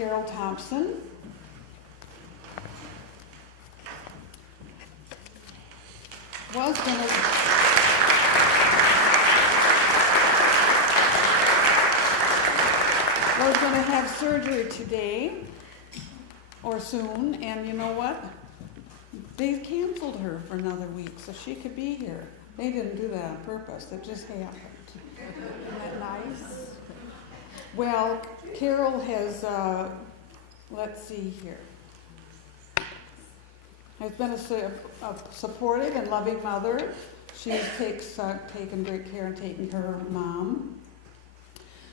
Carol Thompson. Was going to have surgery today or soon, and you know what? They canceled her for another week so she could be here. They didn't do that on purpose. It just happened. Isn't that nice? Well, Carol has, let's see here, has been a supportive and loving mother. She takes taken great care and taking care of her mom.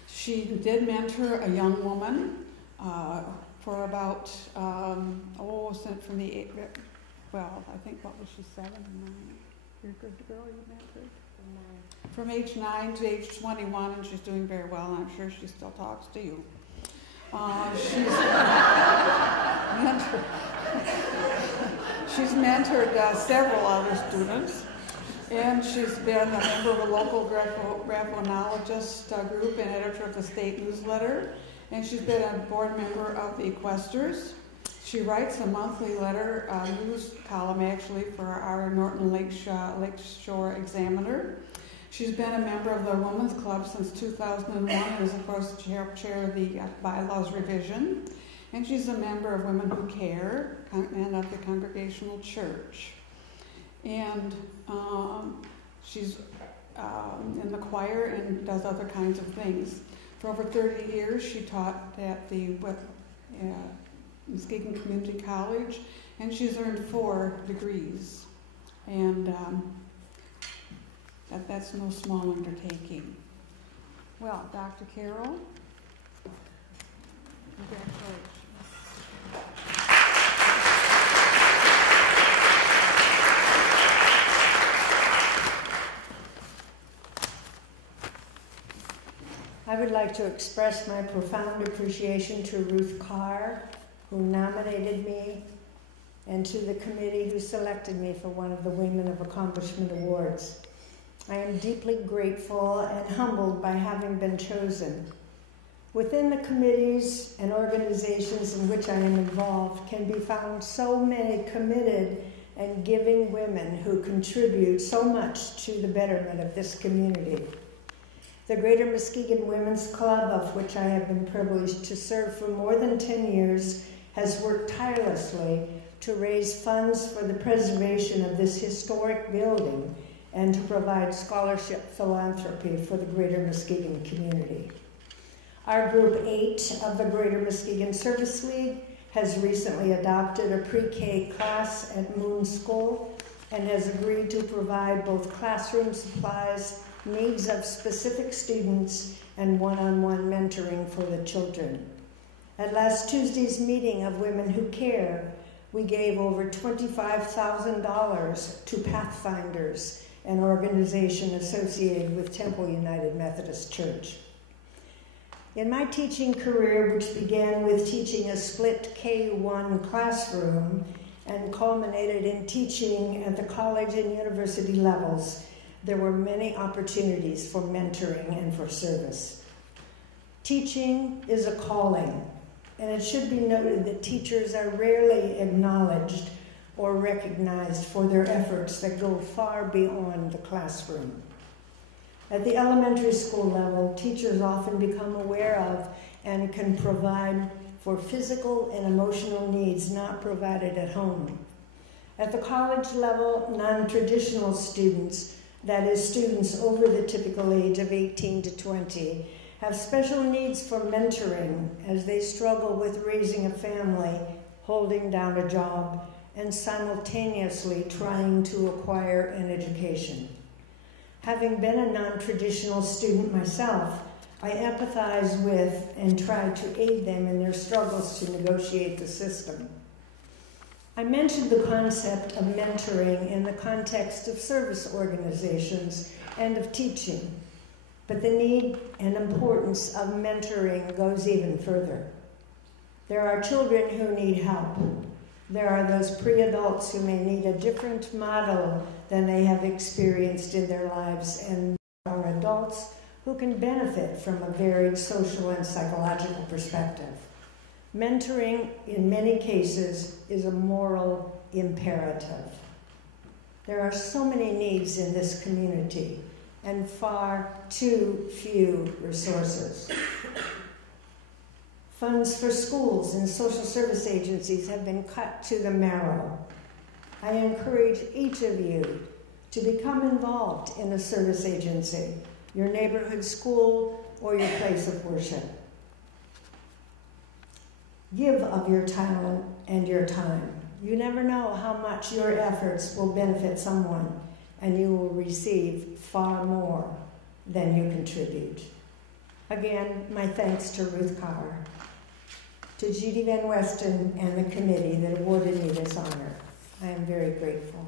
She did mentor a young woman for about, since from the I think, what was she, 7 or 9? You're a good girl, you mentored? From age 9 to age 21, and she's doing very well, and I'm sure she still talks to you. She's mentored several other students, and she's been a member of a local graphonologist group and editor of the state newsletter, and she's been a board member of the Equesters. She writes a monthly letter, news column actually, for our Norton Lakeshore Examiner. She's been a member of the Women's Club since 2001 and is, of course, chair of the bylaws revision. And she's a member of Women Who Care and of the Congregational Church. And she's in the choir and does other kinds of things. For over 30 years, she taught at the Muskegon Community College, and she's earned 4 degrees. And that's no small undertaking. Well, Dr. Carol, congratulations. I would like to express my profound appreciation to Ruth Carr, who nominated me, and to the committee who selected me for one of the Women of Accomplishment Awards. I am deeply grateful and humbled by having been chosen. Within the committees and organizations in which I am involved can be found so many committed and giving women who contribute so much to the betterment of this community. The Greater Muskegon Women's Club, of which I have been privileged to serve for more than 10 years, has worked tirelessly to raise funds for the preservation of this historic building and to provide scholarship philanthropy for the Greater Muskegon community. Our Group 8 of the Greater Muskegon Service League has recently adopted a pre-K class at Moon School and has agreed to provide both classroom supplies, needs of specific students, and one-on-one mentoring for the children. At last Tuesday's meeting of Women Who Care, we gave over $25,000 to Pathfinders, an organization associated with Temple United Methodist Church. In my teaching career, which began with teaching a split K-1 classroom and culminated in teaching at the college and university levels, there were many opportunities for mentoring and for service. Teaching is a calling, and it should be noted that teachers are rarely acknowledged or recognized for their efforts that go far beyond the classroom. At the elementary school level, teachers often become aware of and can provide for physical and emotional needs not provided at home. At the college level, non-traditional students, that is, students over the typical age of 18 to 20, have special needs for mentoring as they struggle with raising a family, holding down a job, and simultaneously trying to acquire an education. Having been a non-traditional student myself, I empathize with and try to aid them in their struggles to negotiate the system. I mentioned the concept of mentoring in the context of service organizations and of teaching, but the need and importance of mentoring goes even further. There are children who need help. There are those pre-adults who may need a different model than they have experienced in their lives, and there are adults who can benefit from a varied social and psychological perspective. Mentoring, in many cases, is a moral imperative. There are so many needs in this community and far too few resources. Funds for schools and social service agencies have been cut to the marrow. I encourage each of you to become involved in a service agency, your neighborhood school, or your place of worship. Give of your talent and your time. You never know how much your efforts will benefit someone, and you will receive far more than you contribute. Again, my thanks to Ruth Carr, to Judy Van Westen and the committee that awarded me this honor. I am very grateful.